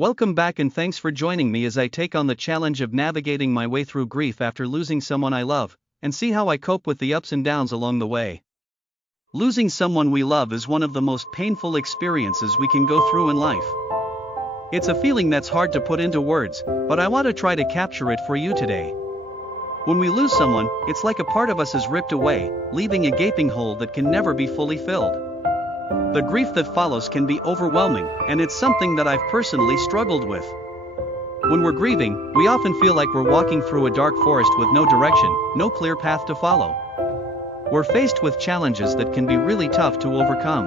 Welcome back and thanks for joining me as I take on the challenge of navigating my way through grief after losing someone I love, and see how I cope with the ups and downs along the way. Losing someone we love is one of the most painful experiences we can go through in life. It's a feeling that's hard to put into words, but I want to try to capture it for you today. When we lose someone, it's like a part of us is ripped away, leaving a gaping hole that can never be fully filled. The grief that follows can be overwhelming, and it's something that I've personally struggled with. When we're grieving, we often feel like we're walking through a dark forest with no direction, no clear path to follow. We're faced with challenges that can be really tough to overcome.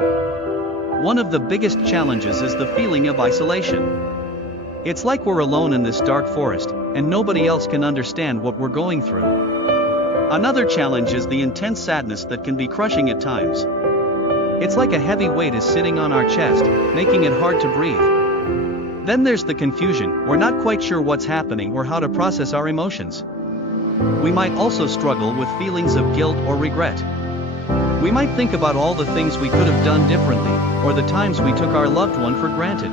One of the biggest challenges is the feeling of isolation. It's like we're alone in this dark forest, and nobody else can understand what we're going through. Another challenge is the intense sadness that can be crushing at times. It's like a heavy weight is sitting on our chest, making it hard to breathe. Then there's the confusion, we're not quite sure what's happening or how to process our emotions. We might also struggle with feelings of guilt or regret. We might think about all the things we could have done differently, or the times we took our loved one for granted.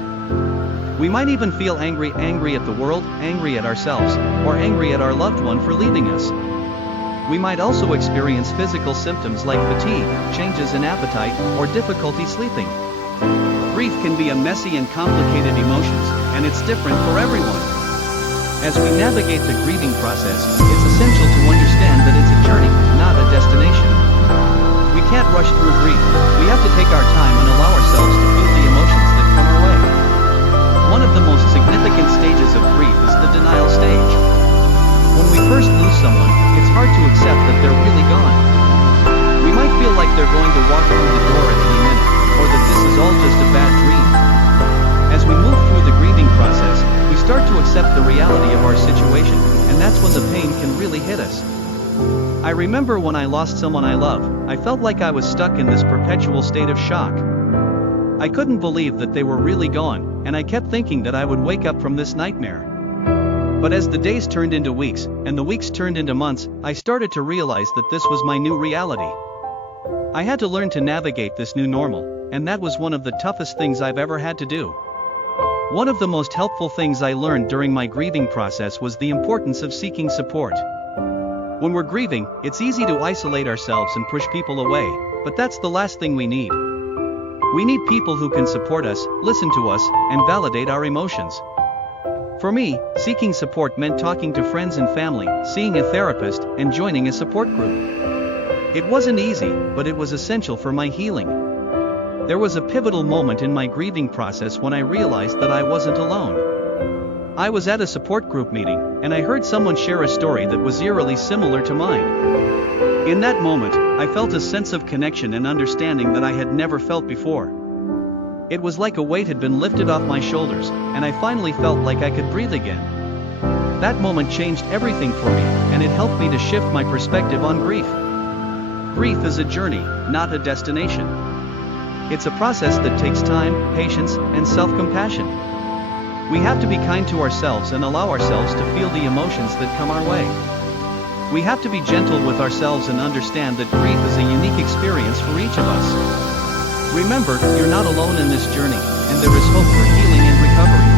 We might even feel angry at the world, angry at ourselves, or angry at our loved one for leaving us. We might also experience physical symptoms like fatigue, changes in appetite, or difficulty sleeping. Grief can be a messy and complicated emotions, and it's different for everyone. As we navigate the grieving process, it's essential to understand that it's a journey, not a destination. We can't rush through grief, we have to take our time and allow ourselves to feel the emotions that come our way. One of the most significant stages of grief is the denial stage. When we first lose someone, it's hard to accept that they're really gone. We might feel like they're going to walk through the door at any minute, or that this is all just a bad dream. As we move through the grieving process, we start to accept the reality of our situation, and that's when the pain can really hit us. I remember when I lost someone I love, I felt like I was stuck in this perpetual state of shock. I couldn't believe that they were really gone, and I kept thinking that I would wake up from this nightmare. But as the days turned into weeks, and the weeks turned into months, I started to realize that this was my new reality. I had to learn to navigate this new normal, and that was one of the toughest things I've ever had to do. One of the most helpful things I learned during my grieving process was the importance of seeking support. When we're grieving, it's easy to isolate ourselves and push people away, but that's the last thing we need. We need people who can support us, listen to us, and validate our emotions. For me, seeking support meant talking to friends and family, seeing a therapist, and joining a support group. It wasn't easy, but it was essential for my healing. There was a pivotal moment in my grieving process when I realized that I wasn't alone. I was at a support group meeting, and I heard someone share a story that was eerily similar to mine. In that moment, I felt a sense of connection and understanding that I had never felt before. It was like a weight had been lifted off my shoulders, and I finally felt like I could breathe again. That moment changed everything for me, and it helped me to shift my perspective on grief. Grief is a journey, not a destination. It's a process that takes time, patience, and self-compassion. We have to be kind to ourselves and allow ourselves to feel the emotions that come our way. We have to be gentle with ourselves and understand that grief is a unique experience for each of us. Remember, you're not alone in this journey, and there is hope for you.